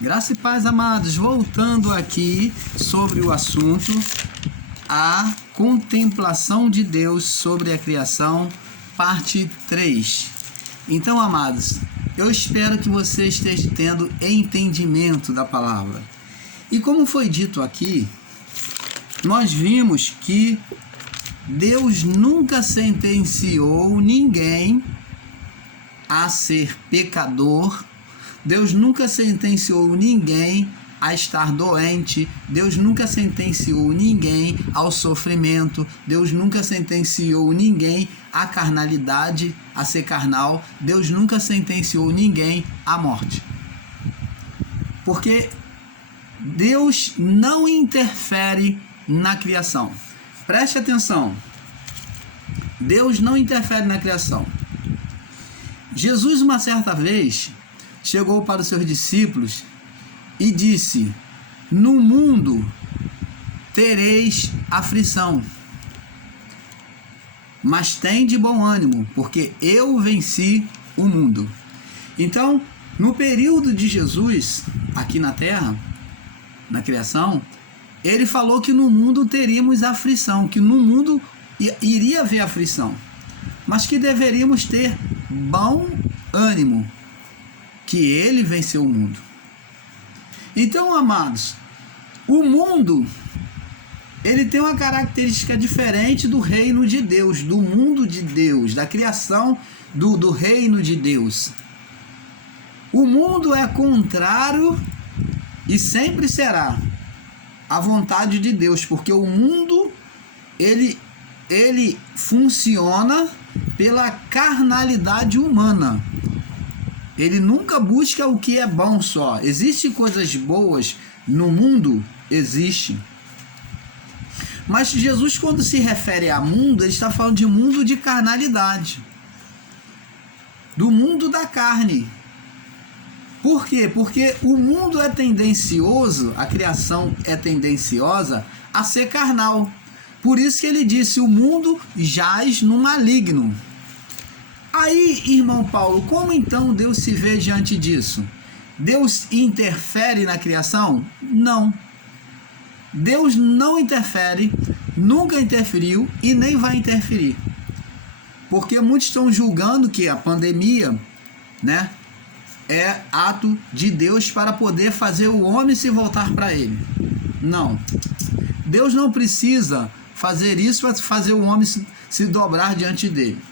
Graça e paz, amados, voltando aqui sobre o assunto, a contemplação de Deus sobre a criação, parte 3. Então, amados, eu espero que você esteja tendo entendimento da palavra. E como foi dito aqui, nós vimos que Deus nunca sentenciou ninguém a ser pecador. Deus nunca sentenciou ninguém a estar doente. Deus nunca sentenciou ninguém ao sofrimento. Deus nunca sentenciou ninguém à carnalidade, a ser carnal. Deus nunca sentenciou ninguém à morte. Porque Deus não interfere na criação. Preste atenção. Deus não interfere na criação. Jesus, uma certa vez, chegou para os seus discípulos e disse: no mundo tereis aflição, mas tende bom ânimo, porque eu venci o mundo. Então, no período de Jesus, aqui na terra, na criação, ele falou que no mundo teríamos aflição, que no mundo iria haver aflição, mas que deveríamos ter bom ânimo, que ele venceu o mundo. Então, amados, o mundo, ele tem uma característica diferente do reino de Deus, do mundo de Deus, da criação do reino de Deus. O mundo é contrário e sempre será à vontade de Deus, porque o mundo, ele funciona pela carnalidade humana. Ele nunca busca o que é bom só. Existem coisas boas no mundo? Existe. Mas Jesus, quando se refere a mundo, ele está falando de mundo de carnalidade. Do mundo da carne. Por quê? Porque o mundo é tendencioso, a criação é tendenciosa a ser carnal. Por isso que ele disse: o mundo jaz no maligno. Aí, irmão Paulo, como então Deus se vê diante disso? Deus interfere na criação? Não. Deus não interfere, nunca interferiu e nem vai interferir. Porque muitos estão julgando que a pandemia, né, é ato de Deus para poder fazer o homem se voltar para ele. Não. Deus não precisa fazer isso para fazer o homem se dobrar diante dele.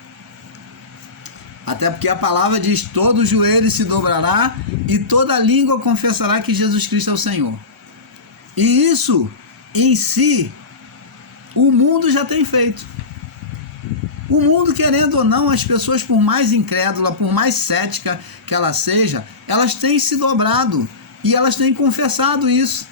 Até porque a palavra diz: todo joelho se dobrará e toda língua confessará que Jesus Cristo é o Senhor. E isso, em si, o mundo já tem feito. O mundo, querendo ou não, as pessoas, por mais incrédula, por mais cética que ela seja, elas têm se dobrado e elas têm confessado isso.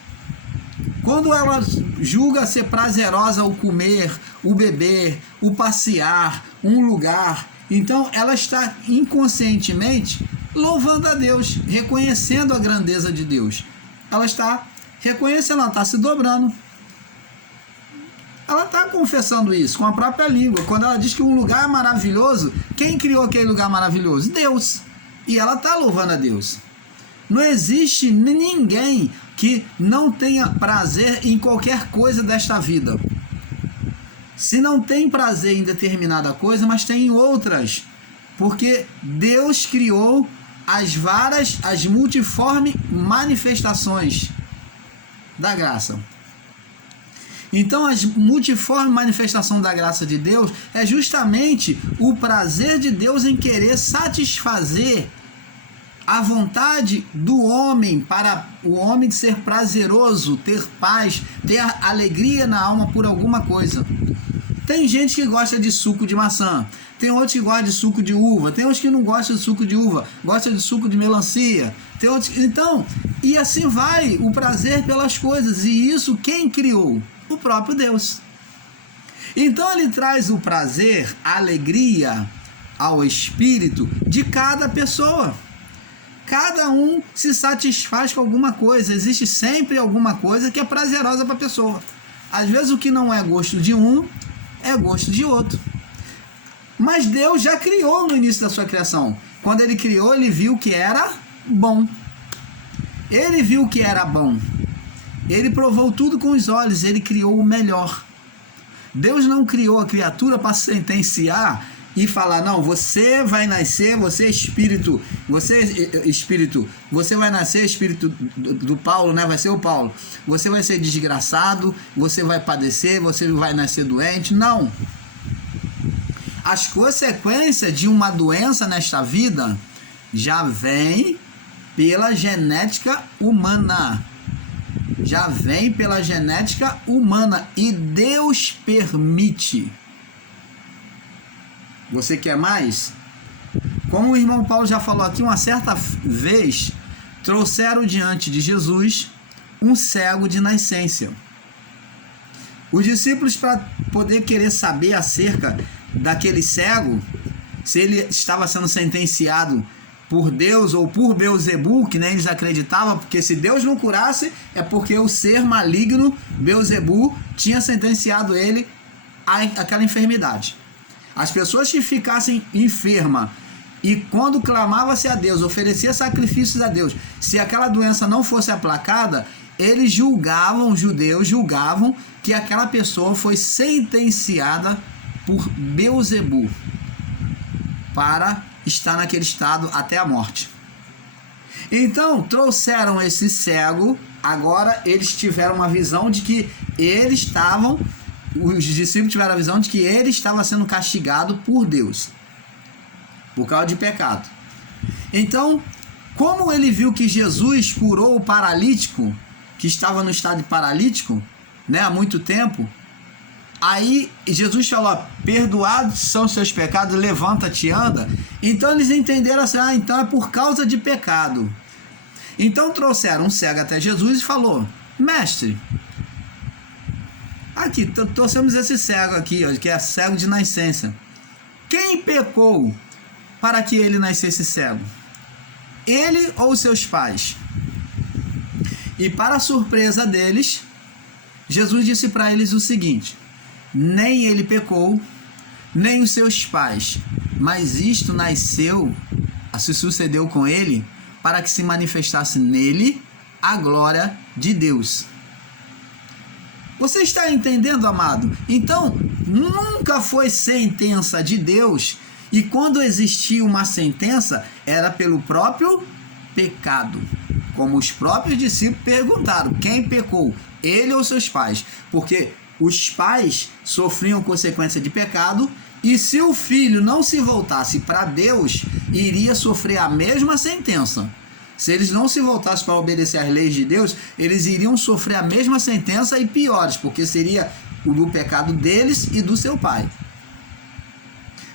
Quando ela julga ser prazerosa o comer, o beber, o passear, um lugar, então ela está inconscientemente louvando a Deus, reconhecendo a grandeza de Deus. Ela está reconhecendo, ela está se dobrando. Ela está confessando isso com a própria língua. Quando ela diz que um lugar é maravilhoso, quem criou aquele lugar maravilhoso? Deus. E ela está louvando a Deus. Não existe ninguém que não tenha prazer em qualquer coisa desta vida. Se não tem prazer em determinada coisa, mas tem em outras. Porque Deus criou as multiformes manifestações da graça. Então, a multiforme manifestação da graça de Deus é justamente o prazer de Deus em querer satisfazer a vontade do homem, para o homem ser prazeroso, ter paz, ter alegria na alma por alguma coisa. Tem gente que gosta de suco de maçã, tem outros que gostam de suco de uva, tem outros que não gostam de suco de uva, gostam de suco de melancia, tem outros... Então, e assim vai o prazer pelas coisas, e isso quem criou? O próprio Deus. Então ele traz o prazer, a alegria ao espírito de cada pessoa. Cada um se satisfaz com alguma coisa. Existe sempre alguma coisa que é prazerosa para a pessoa. Às vezes o que não é gosto de um é gosto de outro. Mas Deus já criou no início da sua criação. Quando ele criou, ele viu que era bom. Ele viu que era bom. Ele provou tudo com os olhos, ele criou o melhor. Deus não criou a criatura para sentenciar e falar, não, você vai nascer, você espírito, você vai nascer espírito do Paulo, né? Vai ser o Paulo. Você vai ser desgraçado, você vai padecer, você vai nascer doente. Não. As consequências de uma doença nesta vida já vem pela genética humana. Já vem pela genética humana e Deus permite. Você quer mais? Como o irmão Paulo já falou aqui, uma certa vez trouxeram diante de Jesus um cego de nascença. Os discípulos, para poder querer saber acerca daquele cego, se ele estava sendo sentenciado por Deus ou por Beelzebu, que nem eles acreditavam, porque se Deus não curasse, é porque o ser maligno, Beelzebu, tinha sentenciado ele àquela enfermidade. As pessoas que ficassem enfermas e quando clamava-se a Deus, oferecia sacrifícios a Deus, se aquela doença não fosse aplacada, eles julgavam, os judeus julgavam que aquela pessoa foi sentenciada por Beelzebu para estar naquele estado até a morte. Então trouxeram esse cego. Agora eles tiveram uma visão de que os discípulos tiveram a visão de que ele estava sendo castigado por Deus por causa de pecado. Então, como ele viu que Jesus curou o paralítico, que estava no estado de paralítico, né, há muito tempo, aí Jesus falou, perdoados são seus pecados, levanta-te e anda. Então eles entenderam assim, então é por causa de pecado. Então trouxeram um cego até Jesus e falou, mestre, aqui, trouxemos esse cego aqui, ó, que é cego de nascença. Quem pecou para que ele nascesse cego? Ele ou seus pais? E para a surpresa deles, Jesus disse para eles o seguinte, nem ele pecou, nem os seus pais, mas isto se sucedeu com ele, para que se manifestasse nele a glória de Deus. Você está entendendo, amado? Então, nunca foi sentença de Deus, e quando existia uma sentença, era pelo próprio pecado. Como os próprios discípulos perguntaram, quem pecou? Ele ou seus pais? Porque os pais sofriam consequência de pecado, e se o filho não se voltasse para Deus, iria sofrer a mesma sentença. Se eles não se voltassem para obedecer às leis de Deus, eles iriam sofrer a mesma sentença e piores, porque seria o do pecado deles e do seu pai.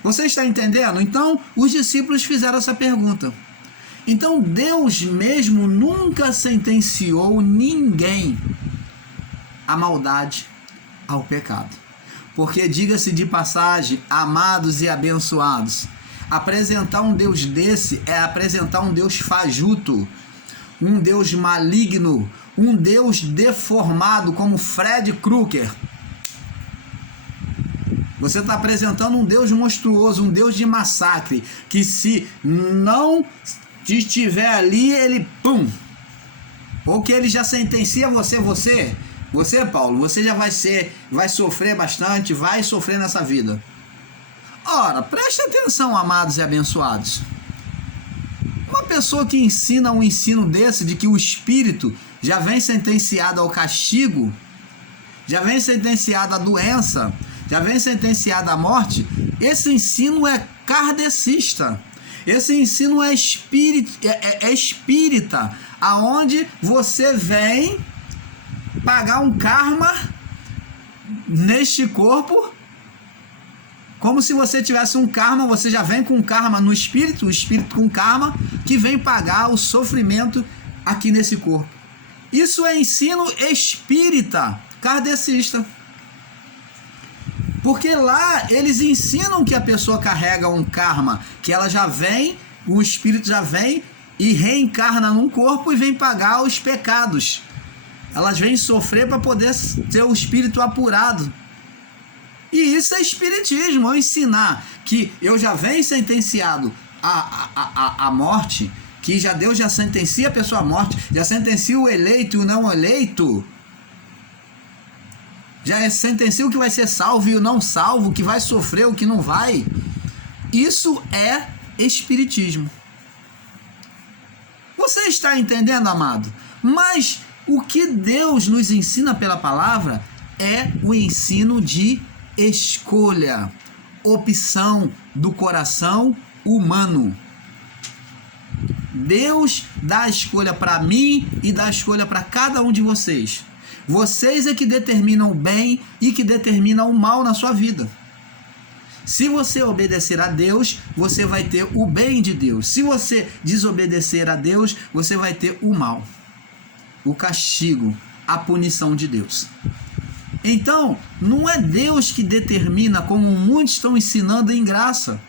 Você está entendendo? Então, os discípulos fizeram essa pergunta. Então, Deus mesmo nunca sentenciou ninguém à maldade, ao pecado. Porque, diga-se de passagem, amados e abençoados, apresentar um Deus desse é apresentar um Deus fajuto, um Deus maligno, um Deus deformado como Fred Krueger. Você está apresentando um Deus monstruoso, um Deus de massacre, que se não estiver ali, ele pum! Ou que ele já sentencia você, Paulo, você já vai sofrer bastante, vai sofrer nessa vida. Ora, preste atenção, amados e abençoados. Uma pessoa que ensina um ensino desse, de que o espírito já vem sentenciado ao castigo, já vem sentenciado à doença, já vem sentenciado à morte, esse ensino é kardecista. Esse ensino é espírita, aonde você vem pagar um karma neste corpo, como se você tivesse um karma, você já vem com karma no espírito, o espírito com karma, que vem pagar o sofrimento aqui nesse corpo. Isso é ensino espírita, kardecista. Porque lá eles ensinam que a pessoa carrega um karma, que ela já vem, o espírito já vem e reencarna num corpo e vem pagar os pecados. Elas vêm sofrer para poder ter o espírito apurado. E isso é espiritismo, é ensinar que eu já venho sentenciado à morte, que Deus já sentencia a pessoa à morte, já sentencia o eleito e o não eleito, já sentencia o que vai ser salvo e o não salvo, o que vai sofrer, o que não vai. Isso é espiritismo. Você está entendendo, amado? Mas o que Deus nos ensina pela palavra é o ensino de escolha, opção do coração humano. Deus dá a escolha para mim e dá a escolha para cada um de vocês. Vocês é que determinam o bem e que determinam o mal na sua vida. Se você obedecer a Deus, você vai ter o bem de Deus. Se você desobedecer a Deus, você vai ter o mal, o castigo, a punição de Deus. Então, não é Deus que determina, como muitos estão ensinando em graça,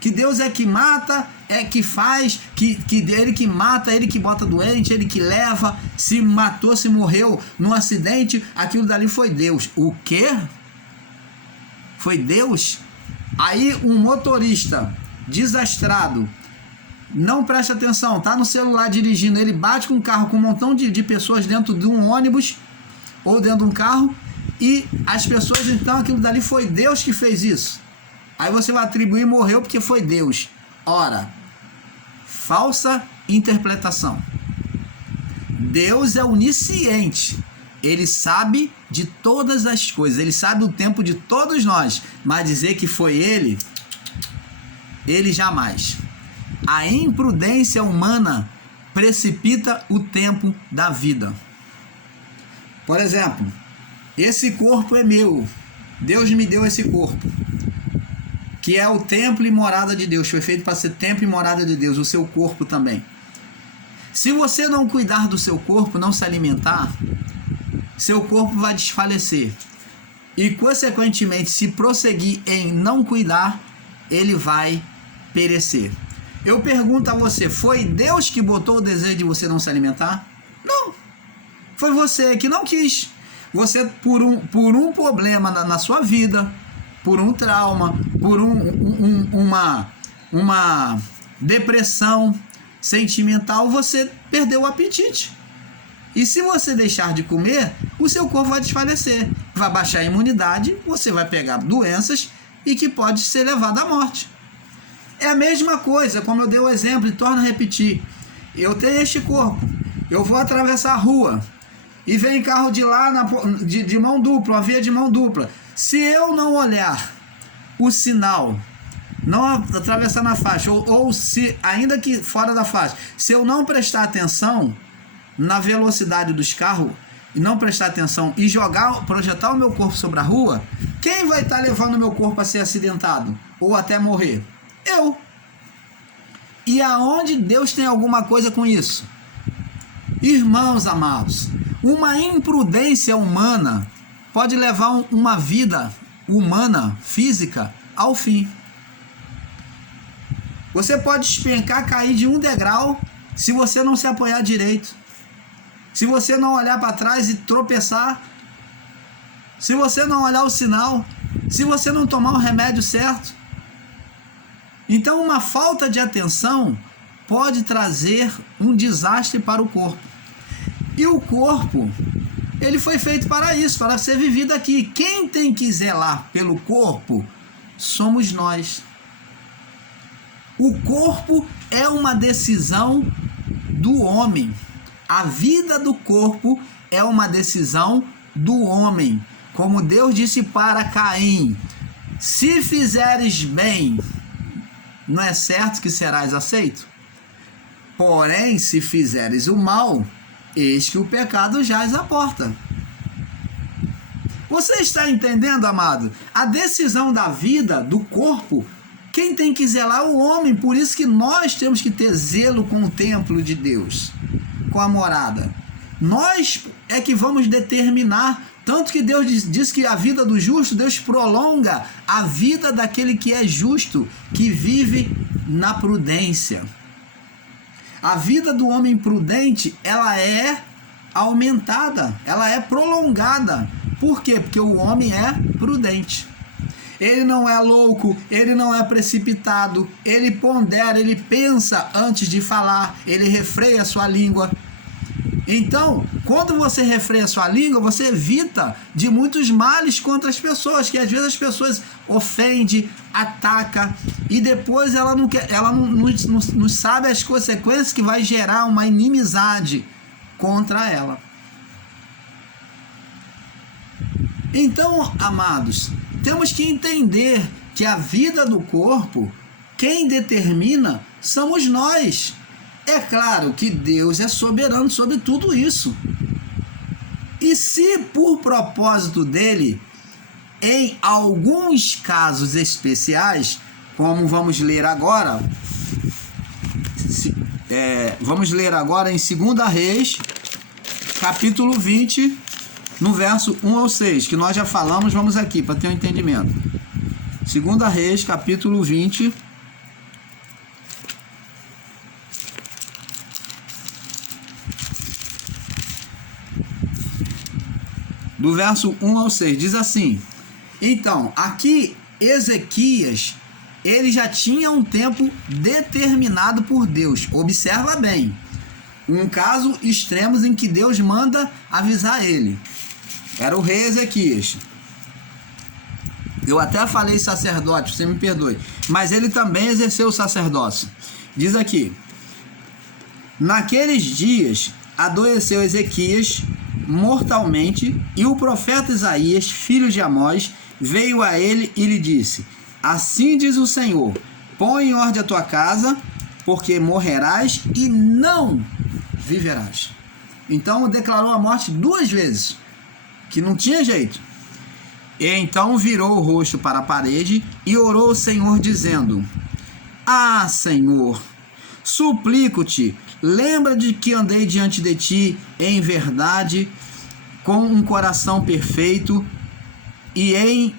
que Deus é que mata, é que faz, que ele que mata, ele que bota doente, ele que leva, se matou, se morreu num acidente, aquilo dali foi Deus. O quê? Foi Deus? Aí um motorista desastrado, não presta atenção, tá no celular dirigindo, ele bate com um carro com um montão de pessoas dentro de um ônibus ou dentro de um carro, e as pessoas, então, aquilo dali foi Deus que fez isso. Aí você vai atribuir morreu porque foi Deus. Ora, falsa interpretação. Deus é onisciente. Ele sabe de todas as coisas. Ele sabe o tempo de todos nós. Mas dizer que foi ele jamais. A imprudência humana precipita o tempo da vida. Por exemplo, esse corpo é meu. Deus me deu esse corpo, que é o templo e morada de Deus. Foi feito para ser templo e morada de Deus, o seu corpo também. Se você não cuidar do seu corpo, não se alimentar, seu corpo vai desfalecer. E, consequentemente, se prosseguir em não cuidar, ele vai perecer. Eu pergunto a você, foi Deus que botou o desejo de você não se alimentar? Não. Foi você que não quis. Você, por um problema na sua vida, por um trauma, por uma depressão sentimental, você perdeu o apetite. E se você deixar de comer, o seu corpo vai desfalecer, vai baixar a imunidade, você vai pegar doenças e que pode ser levado à morte. É a mesma coisa, como eu dei o exemplo e torno a repetir. Eu tenho este corpo, eu vou atravessar a rua e vem carro de lá de mão dupla, uma via de mão dupla. Se eu não olhar o sinal, não atravessar na faixa, ou se, ainda que fora da faixa, se eu não prestar atenção na velocidade dos carros, e não prestar atenção e projetar o meu corpo sobre a rua, quem vai estar levando o meu corpo a ser acidentado? Ou até morrer? Eu. E aonde Deus tem alguma coisa com isso? Irmãos amados, uma imprudência humana pode levar uma vida humana, física, ao fim. Você pode despencar, cair de um degrau, se você não se apoiar direito. Se você não olhar para trás e tropeçar. Se você não olhar o sinal. Se você não tomar o remédio certo. Então, uma falta de atenção pode trazer um desastre para o corpo. E o corpo, ele foi feito para isso, para ser vivido aqui. Quem tem que zelar pelo corpo somos nós. O corpo é uma decisão do homem. A vida do corpo é uma decisão do homem. Como Deus disse para Caim: se fizeres bem, não é certo que serás aceito? Porém, se fizeres o mal, eis que o pecado jaz à porta. Você está entendendo, amado? A decisão da vida, do corpo, quem tem que zelar é o homem. Por isso que nós temos que ter zelo com o templo de Deus, com a morada. Nós é que vamos determinar. Tanto que Deus diz que a vida do justo, Deus prolonga a vida daquele que é justo, que vive na prudência. A vida do homem prudente, ela é aumentada, ela é prolongada. Por quê? Porque o homem é prudente. ele não é louco, ele não é precipitado, ele pondera, ele pensa antes de falar, ele refreia a sua língua. Então, quando você refreia a sua língua, você evita de muitos males contra as pessoas, que às vezes as pessoas ofendem, atacam, e depois ela não sabe as consequências que vai gerar uma inimizade contra ela. Então, amados, temos que entender que a vida do corpo, quem determina somos nós. É claro que Deus é soberano sobre tudo isso. E se por propósito dele, em alguns casos especiais, como vamos ler agora, vamos ler agora em 2 Reis, capítulo 20, no verso 1 ao 6, que nós já falamos, vamos aqui para ter um entendimento. 2 Reis, capítulo 20, do verso 1 ao 6, diz assim: então, aqui Ezequias, ele já tinha um tempo determinado por Deus. Observa bem, um caso extremo em que Deus manda avisar ele. Era o rei Ezequias. Eu até falei sacerdote, você me perdoe, mas ele também exerceu o sacerdócio. Diz aqui: naqueles dias adoeceu Ezequias mortalmente, e o profeta Isaías, filho de Amós, veio a ele e lhe disse: assim diz o Senhor, põe em ordem a tua casa, porque morrerás e não viverás. Então declarou a morte 2 vezes, que não tinha jeito. E então virou o rosto para a parede e orou ao Senhor, dizendo: ah, Senhor, suplico-te, lembra de que andei diante de ti em verdade, com um coração perfeito, e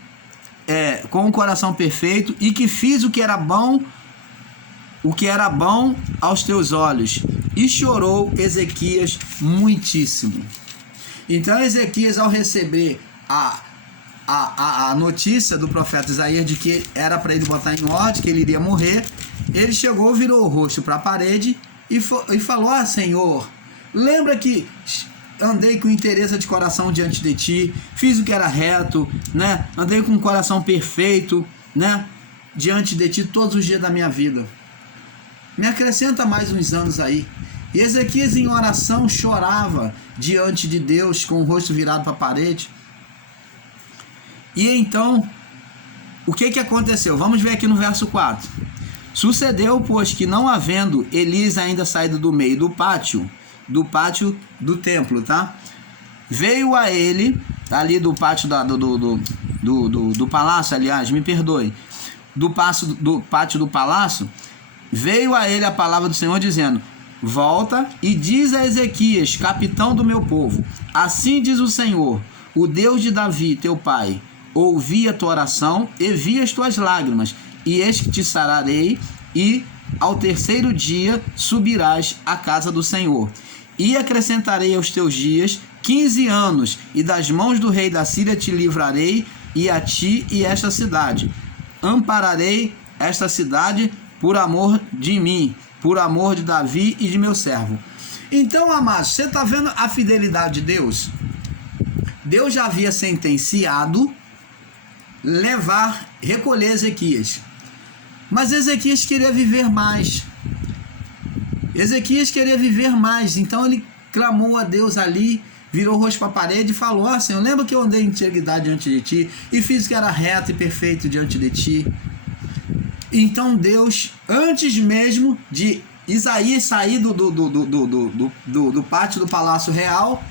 que fiz o que era bom aos teus olhos. E chorou Ezequias muitíssimo. Então Ezequias, ao receber a notícia do profeta Isaías de que era para ele botar em ordem, que ele iria morrer, ele chegou, virou o rosto para a parede e falou: ah, Senhor, lembra que andei com interesse de coração diante de ti, fiz o que era reto, né? Andei com um coração perfeito, né? Diante de ti todos os dias da minha vida. Me acrescenta mais uns anos aí. E Ezequias, em oração, chorava diante de Deus, com o rosto virado para a parede. E então, o que aconteceu? Vamos ver aqui no verso 4. Sucedeu, pois, que não havendo Elias ainda saído do meio do pátio do templo, tá? Veio a ele, ali do pátio do palácio, aliás, me perdoe, do pátio do palácio, veio a ele a palavra do Senhor, dizendo: volta e diz a Ezequias, capitão do meu povo, assim diz o Senhor, o Deus de Davi, teu pai, ouvi a tua oração e vi as tuas lágrimas, e eis que te sararei, e ao terceiro dia subirás à casa do Senhor. E acrescentarei aos teus dias 15 anos, e das mãos do rei da Síria te livrarei, e a ti e esta cidade. Ampararei esta cidade por amor de mim, por amor de Davi e de meu servo. Então, amados, você está vendo a fidelidade de Deus? Deus já havia sentenciado recolher Ezequias. Mas Ezequias queria viver mais. Então ele clamou a Deus ali, virou o rosto para a parede e falou: ó Senhor, lembra que eu andei em integridade diante de ti e fiz o que era reto e perfeito diante de ti. Então Deus, antes mesmo de Isaías sair do pátio do palácio real,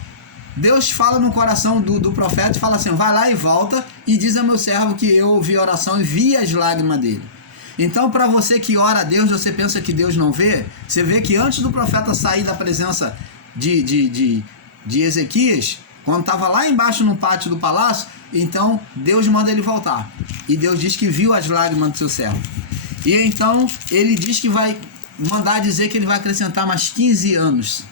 Deus fala no coração do profeta e fala assim: vai lá e volta e diz ao meu servo que eu ouvi a oração e vi as lágrimas dele. Então, para você que ora a Deus, você pensa que Deus não vê? Você vê que antes do profeta sair da presença de Ezequias, quando estava lá embaixo no pátio do palácio, então Deus manda ele voltar. E Deus diz que viu as lágrimas do seu servo. E então ele diz que vai mandar dizer que ele vai acrescentar mais 15 anos.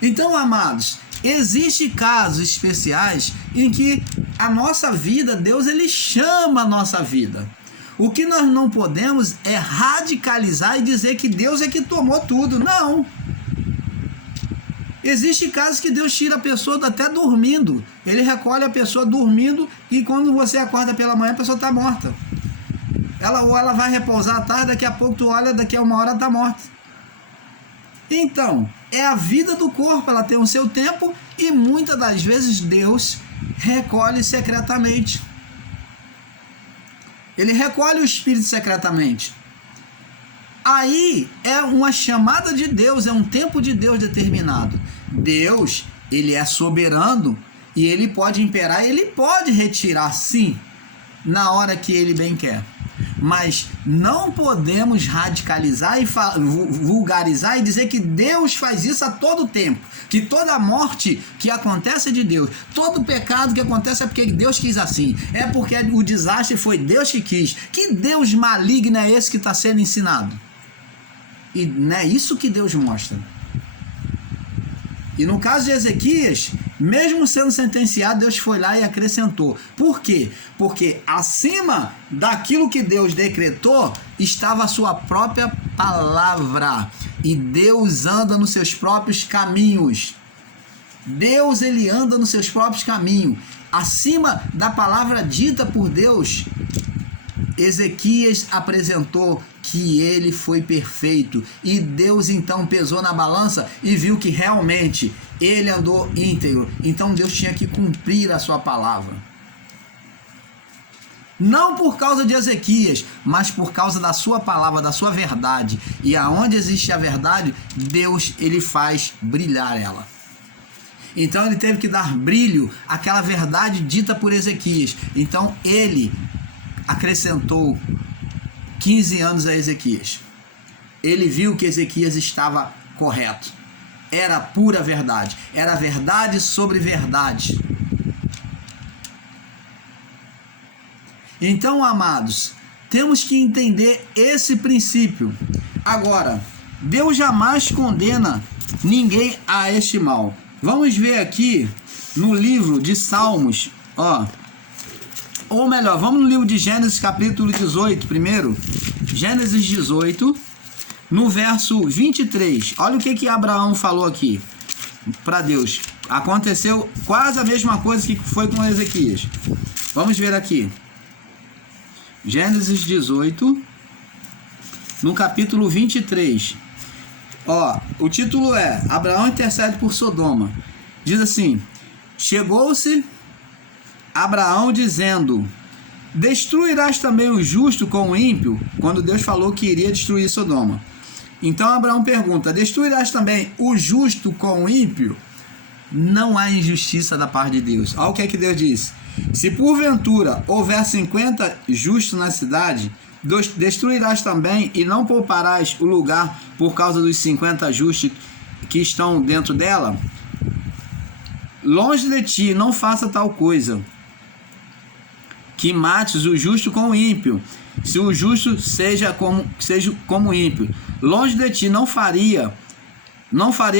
Então, amados, existem casos especiais em que a nossa vida, Deus ele chama a nossa vida. O que nós não podemos é radicalizar e dizer que Deus é que tomou tudo. Não. Existem casos que Deus tira a pessoa até dormindo. Ele recolhe a pessoa dormindo e quando você acorda pela manhã a pessoa está morta. Ela vai repousar à tarde, daqui a pouco tu olha, daqui a 1 hora está morta. Então, é a vida do corpo, ela tem o seu tempo e muitas das vezes Deus recolhe secretamente. Ele recolhe o espírito secretamente. Aí é uma chamada de Deus, é um tempo de Deus determinado. Deus, ele é soberano e ele pode imperar, ele pode retirar sim, na hora que ele bem quer. Mas não podemos radicalizar e vulgarizar e dizer que Deus faz isso a todo tempo. Que toda morte que acontece é de Deus. Todo pecado que acontece é porque Deus quis assim. É porque o desastre foi Deus que quis. Que Deus maligno é esse que está sendo ensinado? E não é isso que Deus mostra. E no caso de Ezequias, mesmo sendo sentenciado, Deus foi lá e acrescentou. Por quê? Porque acima daquilo que Deus decretou, estava a sua própria palavra. E Deus anda nos seus próprios caminhos. Deus, ele anda nos seus próprios caminhos. Acima da palavra dita por Deus, Ezequias apresentou que ele foi perfeito. E Deus então pesou na balança e viu que realmente ele andou íntegro. Então Deus tinha que cumprir a sua palavra. Não por causa de Ezequias, mas por causa da sua palavra, da sua verdade. E aonde existe a verdade, Deus ele faz brilhar ela. Então ele teve que dar brilho àquela verdade dita por Ezequias. Então ele acrescentou 15 anos a Ezequias. Ele viu que Ezequias estava correto. Era pura verdade. Era verdade sobre verdade. Então, amados, temos que entender esse princípio. Agora, Deus jamais condena ninguém a este mal. Vamos ver aqui no livro de Salmos, ou melhor, vamos no livro de Gênesis capítulo 18 primeiro. Gênesis 18, no verso 23. Olha o que Abraão falou aqui para Deus. Aconteceu quase a mesma coisa que foi com Ezequias. Vamos ver aqui. Gênesis 18, no capítulo 23. O título é Abraão intercede por Sodoma. Diz assim: chegou-se Abraão dizendo: destruirás também o justo com o ímpio? Quando Deus falou que iria destruir Sodoma. Então Abraão pergunta: destruirás também o justo com o ímpio? Não há injustiça da parte de Deus. Olha o que é que Deus disse: se porventura houver 50 justos na cidade, destruirás também e não pouparás o lugar por causa dos 50 justos que estão dentro dela? Longe de ti, não faça tal coisa, que mates o justo com o ímpio, se o justo seja como ímpio. Longe de ti, não faria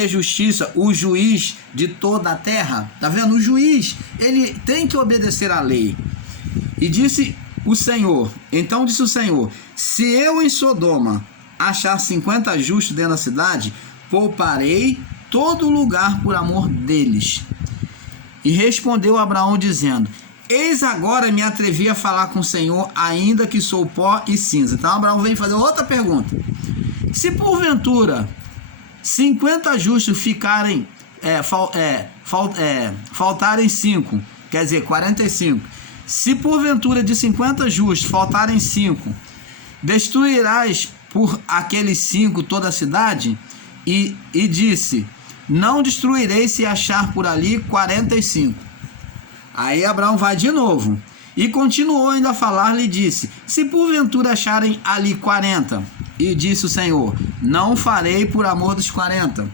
justiça o juiz de toda a terra. Tá vendo? O juiz, ele tem que obedecer à lei. E disse o Senhor, então disse o Senhor: se eu em Sodoma achar 50 justos dentro da cidade, pouparei todo lugar por amor deles. E respondeu Abraão dizendo: eis agora me atrevi a falar com o Senhor, ainda que sou pó e cinza. Então Abraão vem fazer outra pergunta: se porventura 50 justos ficarem faltarem 5, quer dizer 45, se porventura de 50 justos faltarem 5, destruirás por aqueles 5 toda a cidade? E disse: não destruirei se achar por ali 45. Aí Abraão vai de novo e continuou ainda a falar-lhe e disse: se porventura acharem ali 40, e disse o Senhor: não farei por amor dos 40.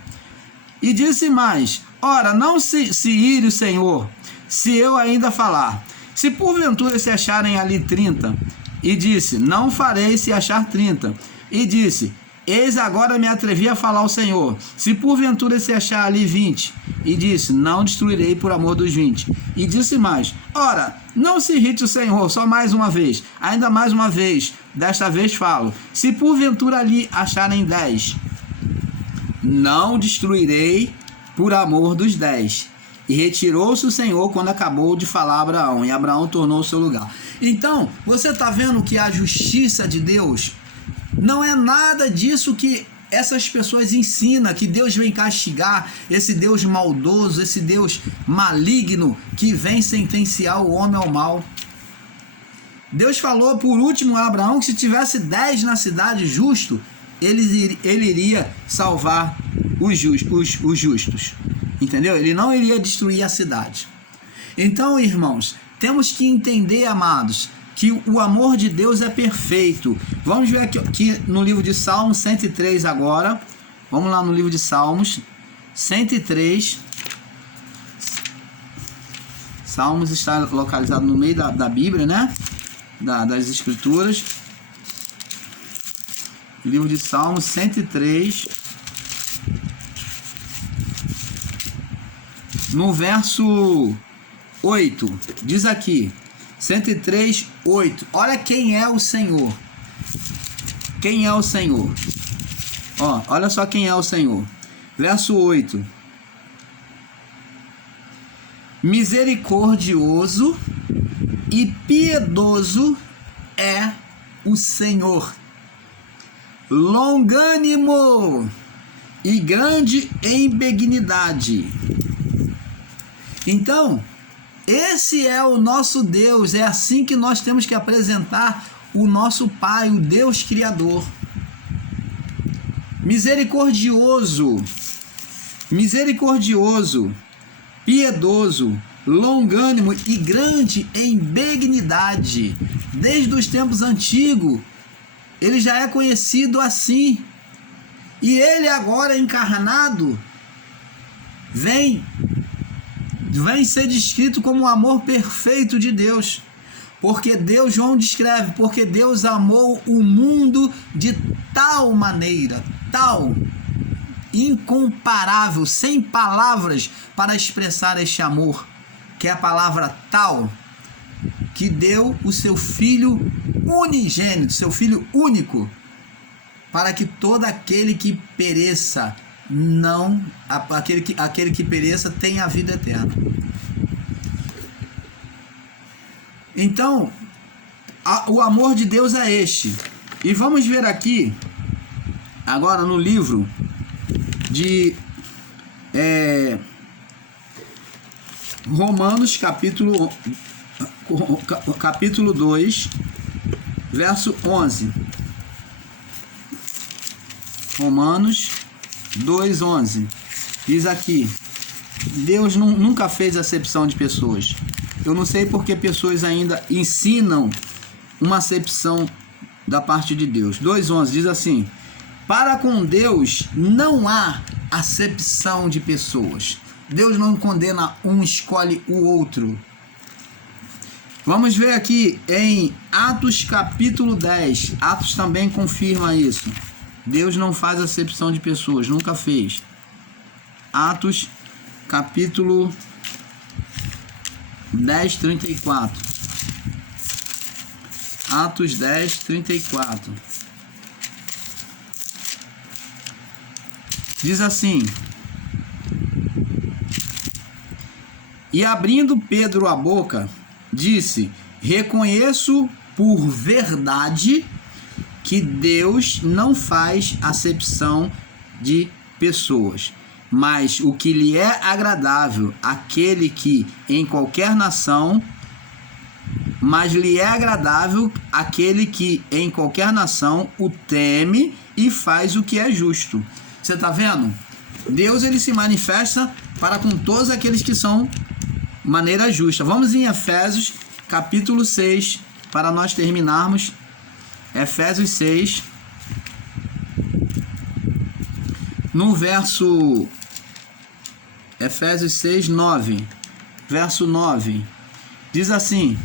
E disse mais: ora, não se ire o Senhor, se eu ainda falar. Se porventura se acharem ali 30, e disse: não farei se achar 30. E disse: eis agora me atrevi a falar ao Senhor, se porventura se achar ali 20. e disse: não destruirei por amor dos 20. E disse mais: ora, não se irrite o Senhor, só mais uma vez, ainda mais uma vez, desta vez falo, se porventura ali acharem 10, não destruirei por amor dos 10. E retirou-se o Senhor quando acabou de falar a Abraão, e Abraão tornou o seu lugar. Então, você está vendo que a justiça de Deus não é nada disso que essas pessoas ensinam, que Deus vem castigar, esse Deus maldoso, esse Deus maligno que vem sentenciar o homem ao mal. Deus falou por último a Abraão que se tivesse 10 na cidade justo, ele iria salvar os justos. Entendeu? Ele não iria destruir a cidade. Então, irmãos, temos que entender, amados, que o amor de Deus é perfeito. Vamos ver aqui no livro de Salmos 103 agora. Vamos lá no livro de Salmos 103. Salmos está localizado no meio da Bíblia, né? Das Escrituras. Livro de Salmos 103. No verso 8, diz aqui, 103, 8. Olha quem é o Senhor. Quem é o Senhor? Ó, olha só quem é o Senhor. Verso 8. Misericordioso e piedoso é o Senhor. Longânimo e grande em benignidade. Então, esse é o nosso Deus, é assim que nós temos que apresentar o nosso Pai, o Deus Criador. Misericordioso, piedoso, longânimo e grande em benignidade. Desde os tempos antigos, ele já é conhecido assim. E ele agora encarnado, vem ser descrito como o amor perfeito de Deus. Porque Deus, João descreve, porque Deus amou o mundo de tal maneira, tal, incomparável, sem palavras para expressar este amor, que é a palavra tal, que deu o seu Filho unigênito, seu Filho único, para que todo aquele que pereça, aquele que pereça tenha a vida eterna. Então, o amor de Deus é este. E vamos ver aqui, agora no livro de Romanos, capítulo 2, verso 11. Romanos 2:11 diz aqui: Deus nunca fez acepção de pessoas. Eu não sei porque pessoas ainda ensinam uma acepção da parte de Deus. 2:11 diz assim: para com Deus não há acepção de pessoas. Deus não condena um, escolhe o outro. Vamos ver aqui em Atos capítulo 10. Atos também confirma isso. Deus não faz acepção de pessoas, nunca fez. Atos capítulo 10, 34. Atos 10, 34. Diz assim: e abrindo Pedro a boca, disse: reconheço por verdade que Deus não faz acepção de pessoas, mas o que lhe é agradável, aquele que em qualquer nação, o teme e faz o que é justo. Você está vendo? Deus, ele se manifesta para com todos aqueles que são maneira justa. Vamos em Efésios capítulo 6, para nós terminarmos. Efésios 6, no verso Efésios 6, 9, verso 9, diz assim: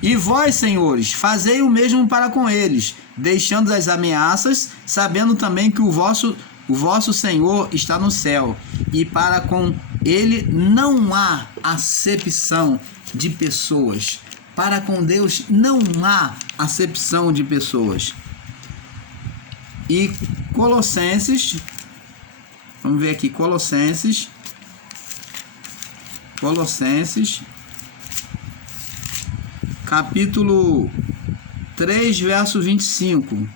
e vós, senhores, fazei o mesmo para com eles, deixando as ameaças, sabendo também que o vosso O vosso Senhor está no céu, e para com ele não há acepção de pessoas. Para com Deus não há acepção de pessoas. E Colossenses, vamos ver aqui, Colossenses, capítulo 3, verso 25.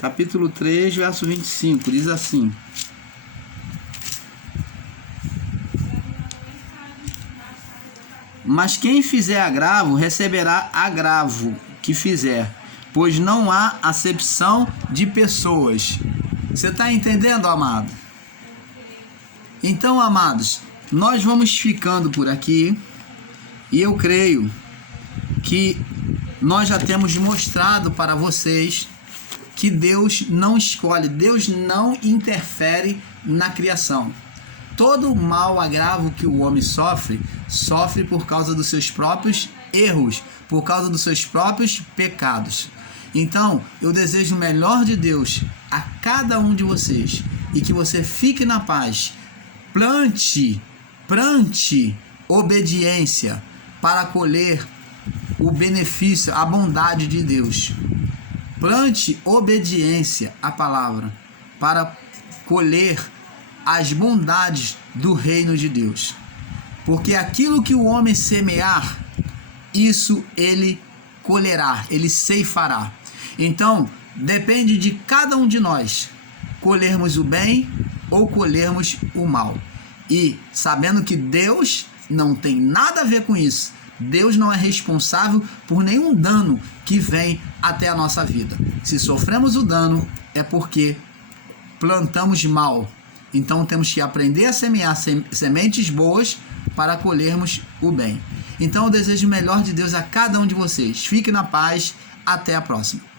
Capítulo 3, verso 25, diz assim: mas quem fizer agravo, receberá agravo que fizer, pois não há acepção de pessoas. Você está entendendo, amado? Então, amados, nós vamos ficando por aqui, e eu creio que nós já temos mostrado para vocês que Deus não escolhe, Deus não interfere na criação. Todo mal agravo que o homem sofre por causa dos seus próprios erros, por causa dos seus próprios pecados. Então, eu desejo o melhor de Deus a cada um de vocês, e que você fique na paz. Plante obediência para colher o benefício, a bondade de Deus. Plante obediência à palavra para colher as bondades do reino de Deus. Porque aquilo que o homem semear, isso ele colherá, ele ceifará. Então, depende de cada um de nós colhermos o bem ou colhermos o mal. E sabendo que Deus não tem nada a ver com isso. Deus não é responsável por nenhum dano que vem até a nossa vida. Se sofremos o dano, é porque plantamos mal. Então temos que aprender a semear sementes boas para colhermos o bem. Então eu desejo o melhor de Deus a cada um de vocês. Fique na paz. Até a próxima.